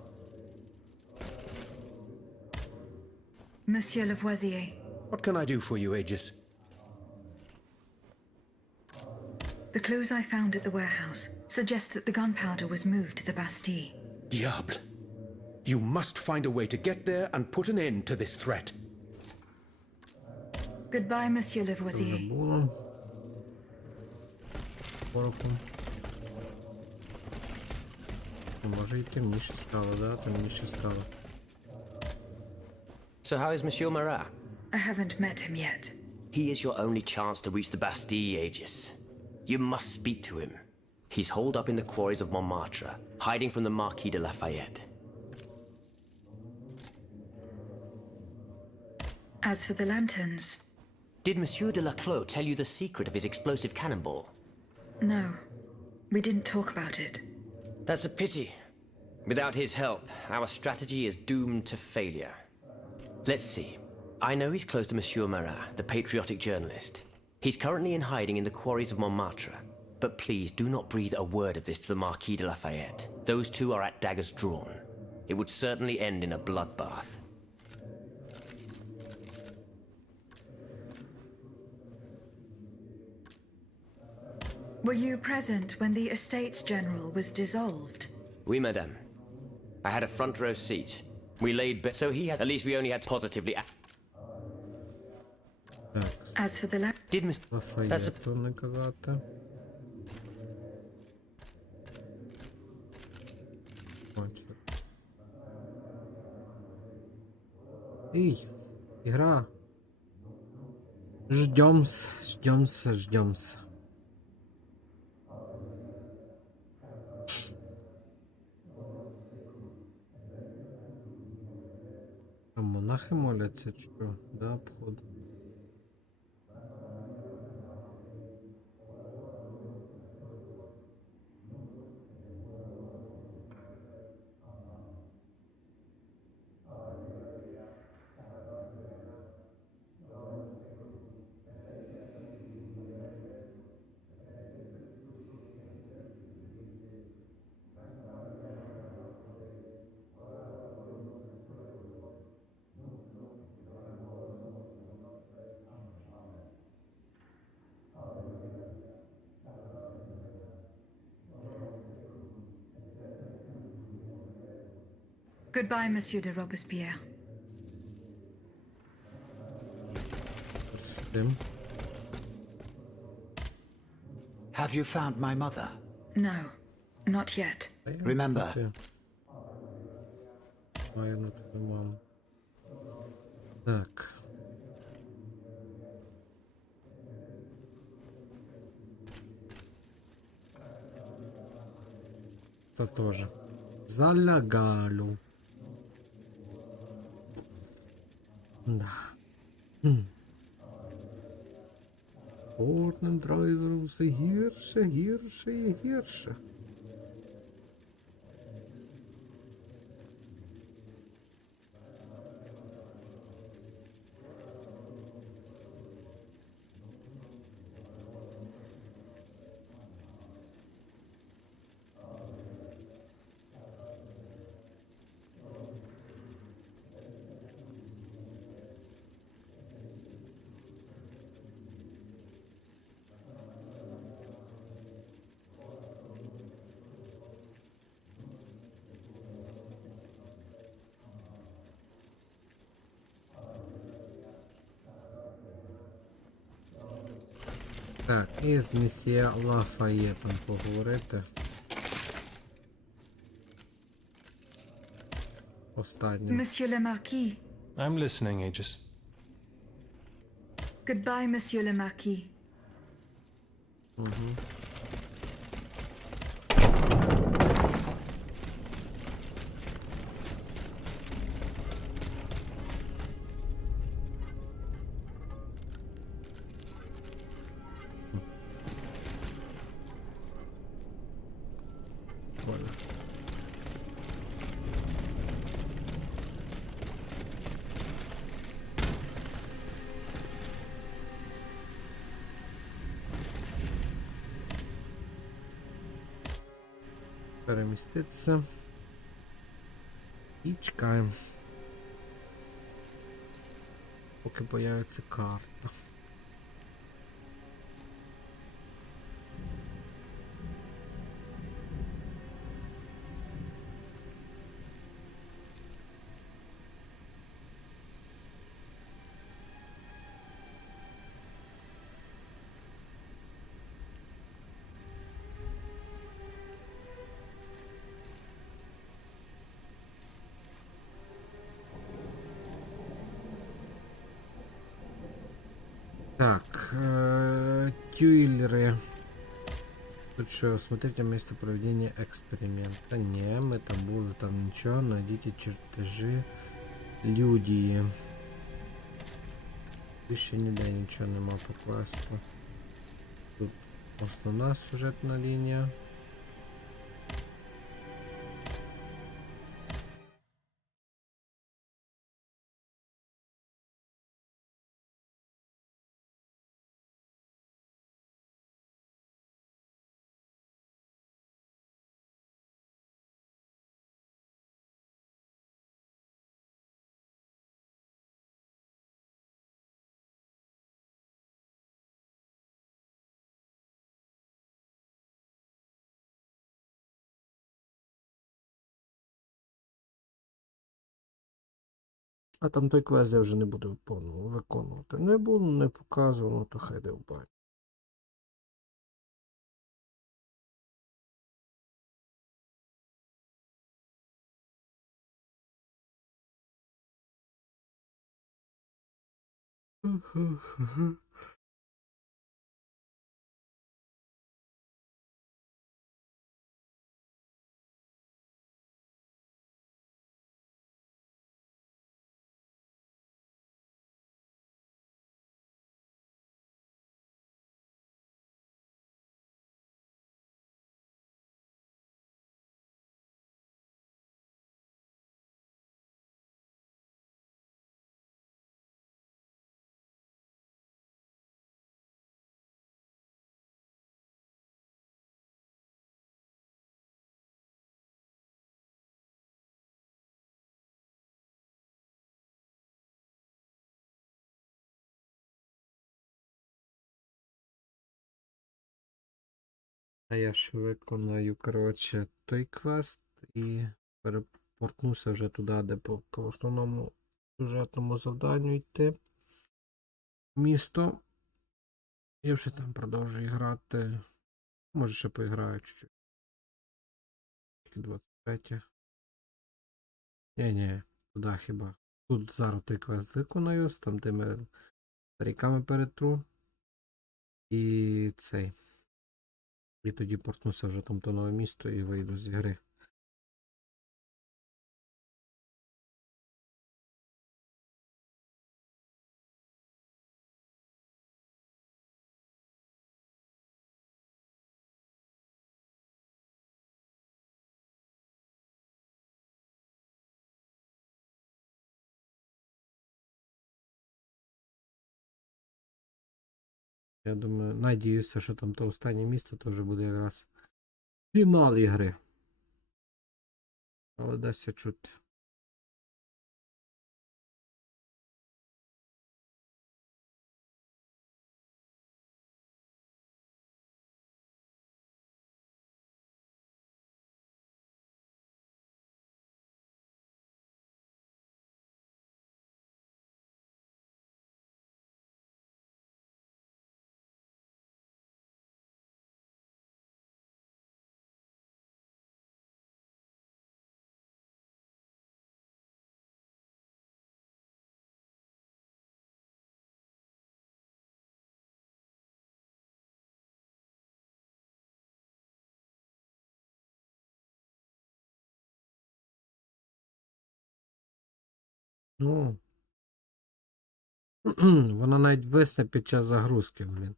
Monsieur Lavoisier, What can I do for you, Aegis? the clues I found at the warehouse suggest that the gunpowder was moved to the Bastille. Diable. You must find a way to get there and put an end to this threat. Goodbye, Monsieur Вже Lavoisier. було. Пороху. Може і темніше стало, да? Темніше стало. So how is Monsieur Marat? I haven't met him yet. He is your only chance to reach the Bastille, Aegis. You must speak to him. He's holed up in the quarries of Montmartre, hiding from the Marquis de Lafayette. As for the lanterns, Did Monsieur de Laclos tell you the secret of his explosive cannonball? no. We didn't talk about it. That's a pity. Without his help, our strategy is doomed to failure. Let's see. I know he's close to Monsieur Marat, the patriotic journalist. He's currently in hiding in the quarries of Montmartre. But please do not breathe a word of this to the Marquis de Lafayette. Those two are at daggers drawn. It would certainly end in a bloodbath. Were you present when the Estates General was dissolved? Oui, madame. I had a front row seat. We laid so he had. At least we only had positively. Так, As for the Did Mr. That's a Лафаєту не казати. От. Ій, ігра. Ждемс, ждемс, ждемс. А монахи моляться, чи що? Да, походу. Goodbye, Monsieur de Robespierre. З тим. Have you found my mother? No, not yet. Та я Remember. хотів. Маю на твою маму. Так. Це теж. Залягалю. Да. Кожним драйвером все гірше, гірше і гірше. Так, і з месьє Лафаєтом поговорити. останнім. Monsieur le Marquis. I'm listening, Aegis. Goodbye, Monsieur le Marquis. Voilà. Переміститися. І чекаємо. Поки появиться карта. Так, тюйлеры. Тут что, смотрите место проведения эксперимента. Не, мы там были, там ничего. Найдите чертежи. Люди. Більше ніде нічого нема по квесту. Тут основна сюжетна лінія. А там той квест я вже не буду виконувати. Не було, не показувало, то хай де в баню. А я ж виконаю, коротше, той квест і перепортнуся вже туди, де по основному сюжетному завданню йти. Місто. І вже там продовжую грати. Може ще поіграю чуть-чуть. 23. Ні, туди хіба. Тут зараз той квест виконаю, з там тими старіками перетру. І цей. І тоді портнуся вже там то нове місто і вийду з гри. Я думаю, надіюся, що там то останнє місто то вже буде якраз фінал ігри. Але десь я чути. Ну. Вона навіть висне під час загрузки, блін.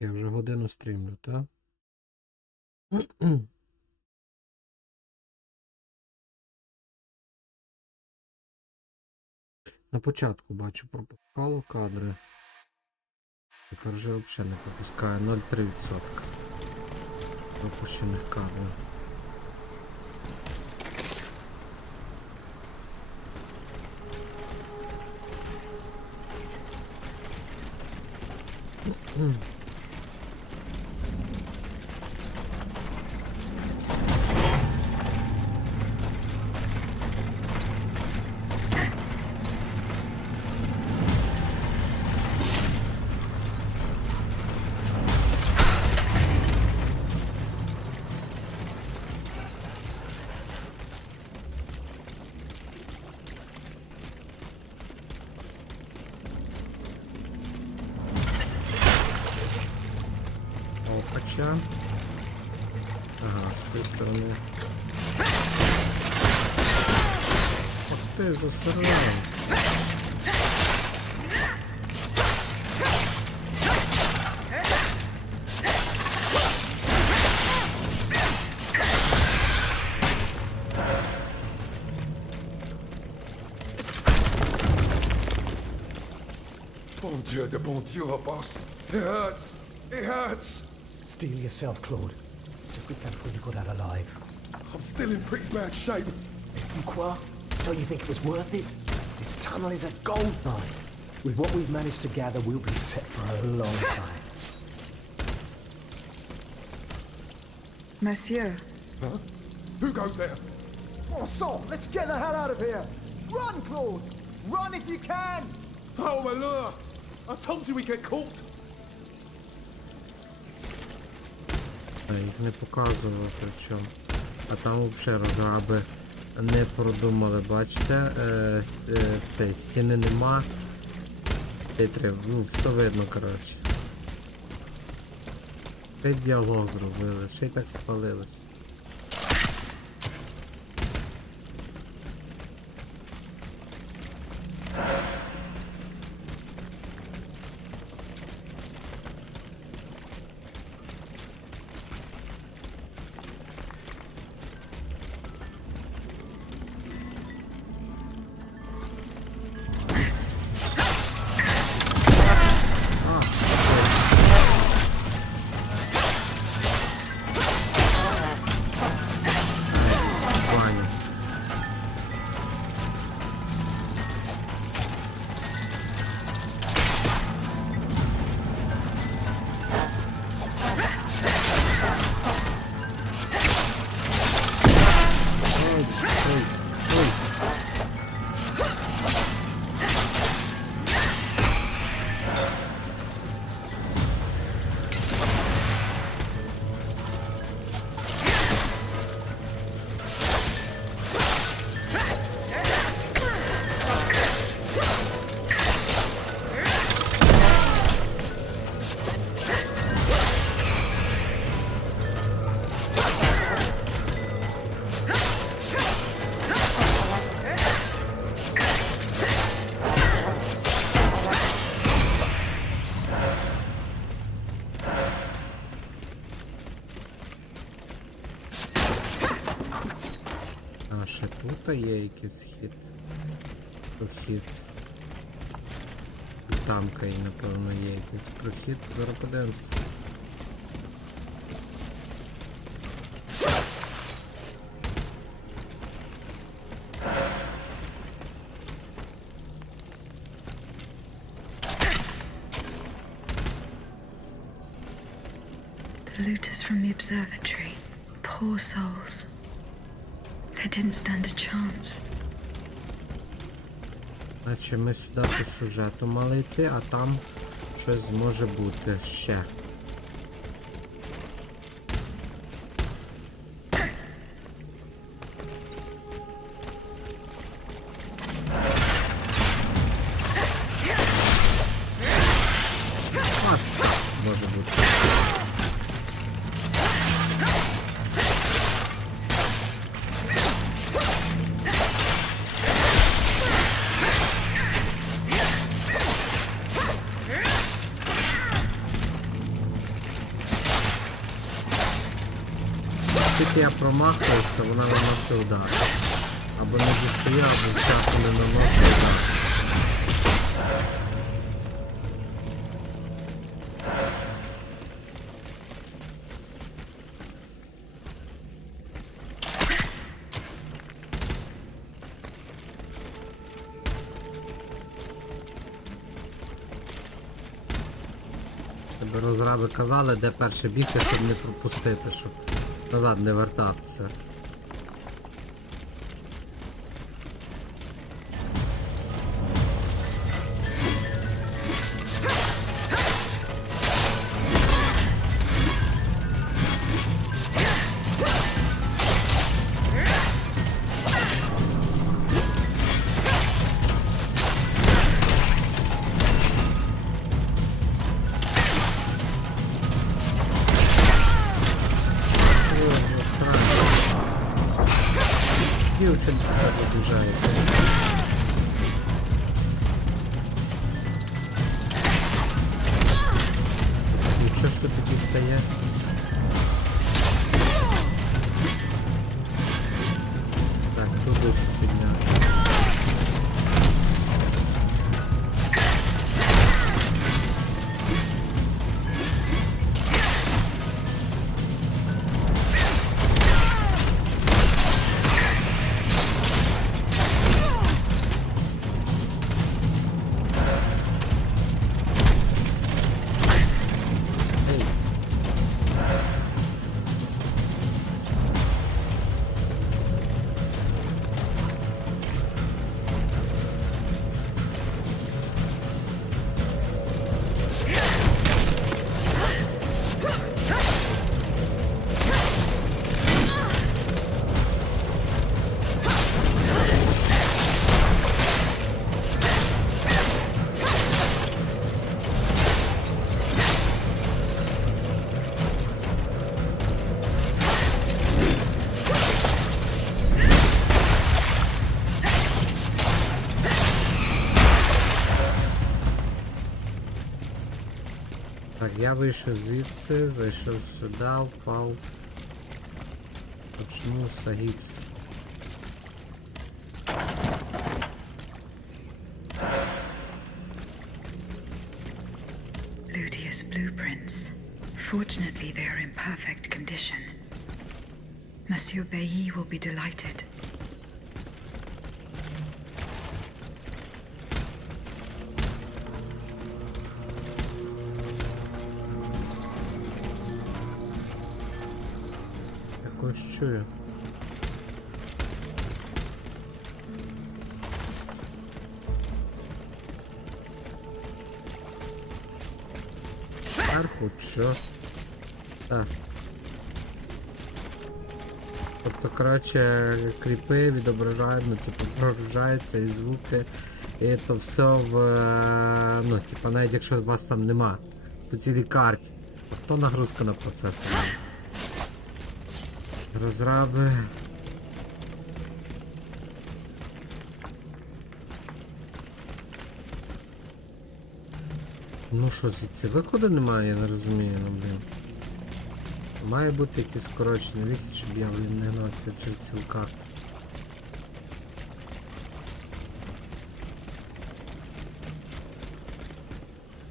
Я вже годину стрімлю, так? На початку бачу, пропускало кадри. Тепер вже взагалі не пропускає 0,3% пропущених кадрів. Опача. Ага, з тієї сторони. Ох ти, засирав. Bon Dieu de bon Dieu, boss. It hurts. It hurts. Steel yourself, Claude. Just be thankful you got out alive. I'm still in pretty bad shape. You quoi? Don't you think it was worth it? This tunnel is a gold mine. With what we've managed to gather, we'll be set for a long time. Monsieur, Huh? Who goes there? Oh, so, let's get the hell out of here! Run, Claude! Run if you can! Oh, my lure! I told you we get caught. Їх не показував причому. А там взагалі розраби не продумали, бачите, цей стіни нема. Ну, все видно, коротше. Ще й діалог зробили, ще й так спалилось. Ще тут є якийсь хід. Прохід. І тамка і напевно є якийсь прохід. Зараз подивимось. the looters from the observatory. Poor souls. They didn't stand a chance. Наче ми сюди по сюжету мали йти, а там щось може бути ще. тільки я промахуюся, вона наносить удар. Або не дістає, або вчасно не наносить удар. Тебе розраби казали, де перше бігти, щоб не пропустити, щоб назад не вертатися. Дівчинка забіжає. Нічого що таки стає. Так, тут душу підняти. Так, я вийшов звідси, зайшов сюди, впав. Почнувся гіпс. Ludius blueprints. Fortunately, they are in perfect condition. Monsieur Bailly will be delighted. Ось чую. Арку, що? Так. Тобто, коротше, кріпи відображають, ну, типу, прогружаються і звуки, і то все в, ну, типу, навіть якщо у вас там нема по цілій карті. То нагрузка на процесор. Розраби. Ну що, ці виходу немає, я не розумію, ну, блін. Має бути якийсь скорочений вихід, щоб я, блін, не гнався через цю карту.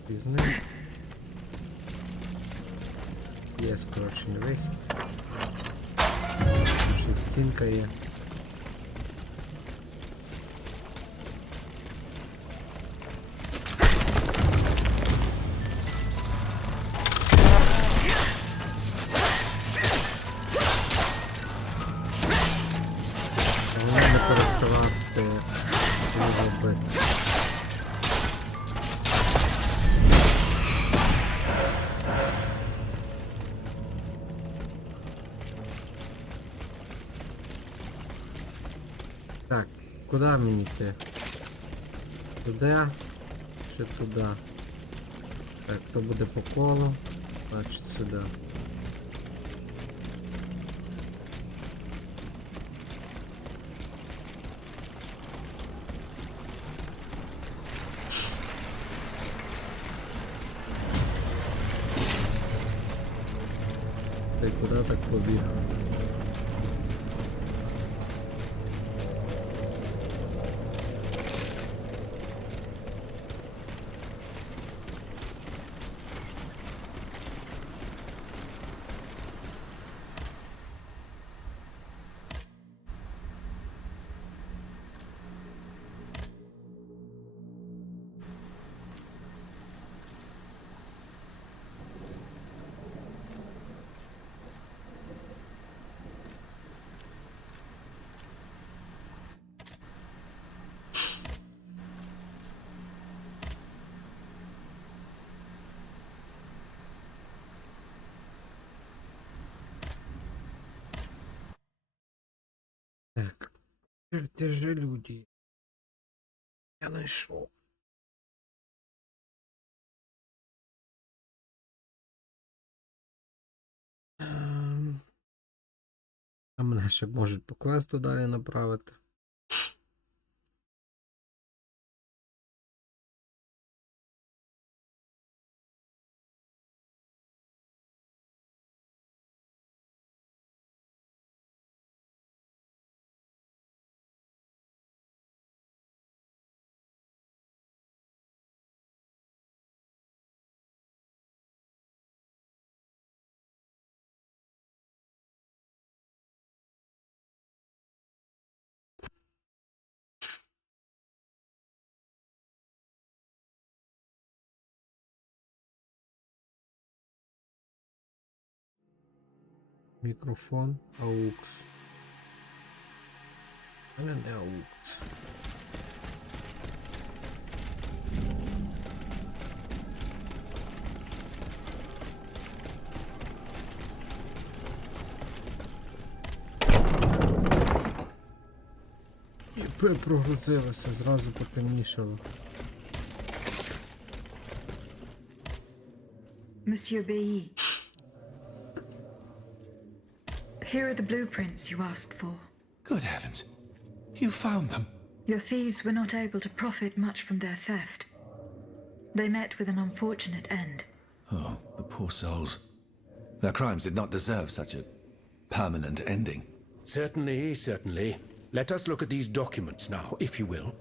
Пізни. Є скорочений вихід. Ще стінка є. Головне не переставати його бити. Так, куди мені йти? Туди чи туди? Так, то буде по колу, значить сюди. Ти куди так побігав? Чертежи люди. Я знайшов. А мене ще можуть по квесту далі направити. Мікрофон, AUX. Але не AUX. ІП прогрузилося, зразу потемнішало. Monsieur Bailly. Here are the blueprints you asked for. Good heavens. You found them. Your thieves were not able to profit much from their theft. They met with an unfortunate end. Oh, the poor souls. Their crimes did not deserve such a permanent ending. Certainly, certainly. Let us look at these documents now, if you will.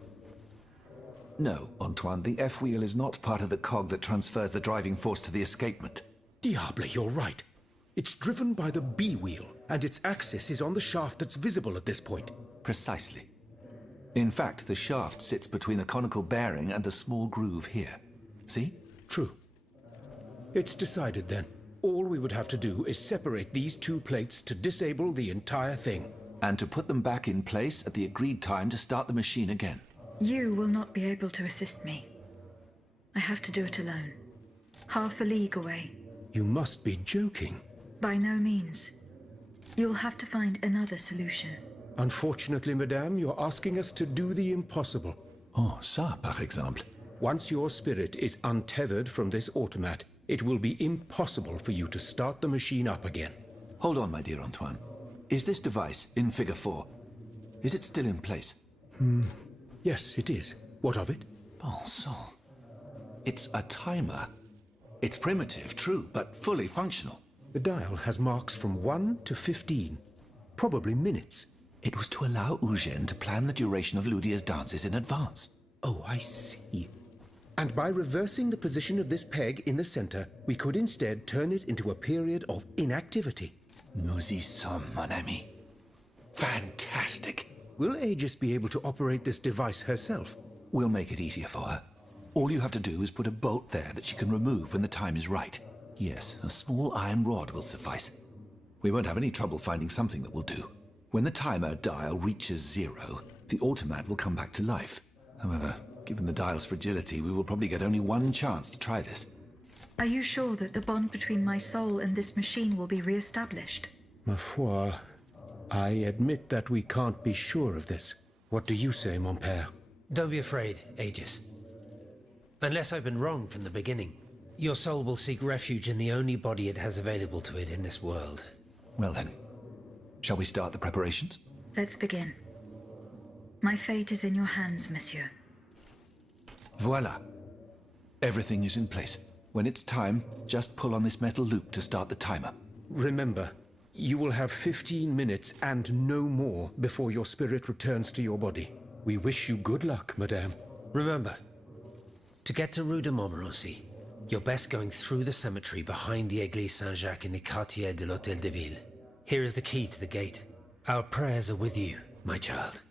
No, Antoine, the F-wheel is not part of the cog that transfers the driving force to the escapement. Diable, you're right. It's driven by the B-wheel, and its axis is on the shaft that's visible at this point. Precisely. In fact, the shaft sits between the conical bearing and the small groove here. See? True. It's decided then. All we would have to do is separate these two plates to disable the entire thing. And to put them back in place at the agreed time to start the machine again. You will not be able to assist me. I have to do it alone. Half a league away. You must be joking. By no means. You'll have to find another solution. Unfortunately, madame, you're asking us to do the impossible. Oh, ça, par exemple. Once your spirit is untethered from this automat, it will be impossible for you to start the machine up again. Hold on, my dear Antoine. Is this device in figure 4? Is it still in place? Yes, it is. What of it? Bon sang. It's a timer. It's primitive, true, but fully functional. The dial has marks from 1 to 15. Probably minutes. It was to allow Eugène to plan the duration of Ludia's dances in advance. Oh, I see. And by reversing the position of this peg in the center, we could instead turn it into a period of inactivity. Nous y sommes, mon ami. Fantastic. Will Aegis be able to operate this device herself? We'll make it easier for her. All you have to do is put a bolt there that she can remove when the time is right. Yes, a small iron rod will suffice. We won't have any trouble finding something that will do. When the timer dial reaches 0, the automat will come back to life. However, given the dial's fragility, we will probably get only one chance to try this. Are you sure that the bond between my soul and this machine will be re-established? Ma foi, I admit that we can't be sure of this. What do you say, mon père? Don't be afraid, Aegis. Unless I've been wrong from the beginning, your soul will seek refuge in the only body it has available to it in this world. Well then, shall we start the preparations? Let's begin. My fate is in your hands, monsieur. Voila. Everything is in place. When it's time, just pull on this metal loop to start the timer. Remember, you will have 15 minutes and no more before your spirit returns to your body. We wish you good luck, madame. Remember, to get to Rue de Montmorency, you're best going through the cemetery behind the Église Saint-Jacques in the quartier de l'Hôtel de Ville. Here is the key to the gate. Our prayers are with you, my child.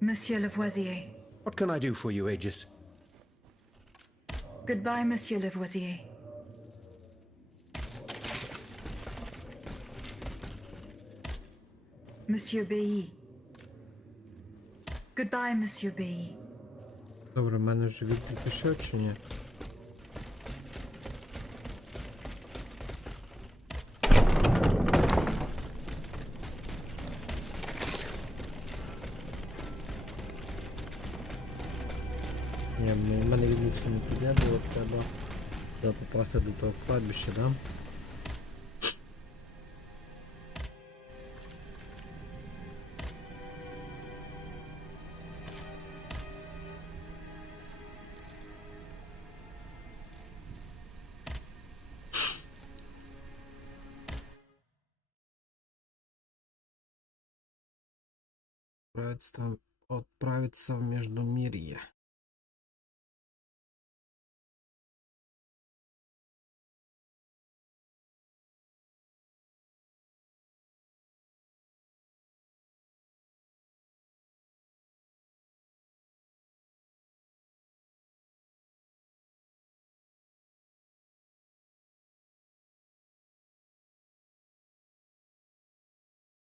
Monsieur Lavoisier. What can I do for you, Aegis? Goodbye, Monsieur Lavoisier. Monsieur Bailly. Goodbye, Monsieur Bailly. Добре, в мене вже відбій пішов чи ні? Ні, в мене відбій не піде, бо треба попасти до того кладбища, да? Отправиться в Междумирье.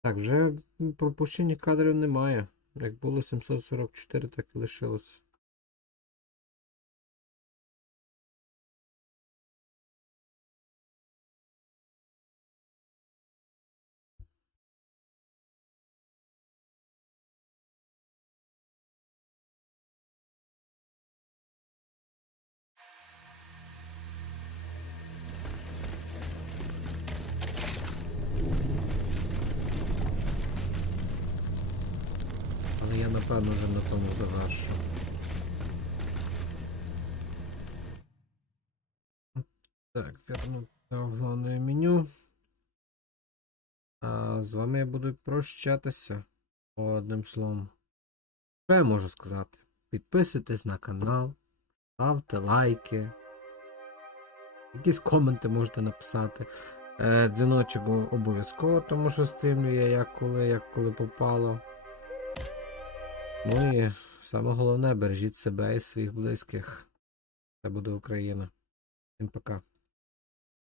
Так, вже пропущені кадрів немає. Як було 744, так і лишилось. Але я напевно вже на тому завершу. Так, вернуться в головне меню. А з вами я буду прощатися одним словом. Що я можу сказати? Підписуйтесь на канал, ставте лайки. Якісь коменти можете написати. Дзвіночок обов'язково, тому що стрімлю я як коли попало. Ну і саме головне, бережіть себе і своїх близьких. Це буде Україна. Всім пока.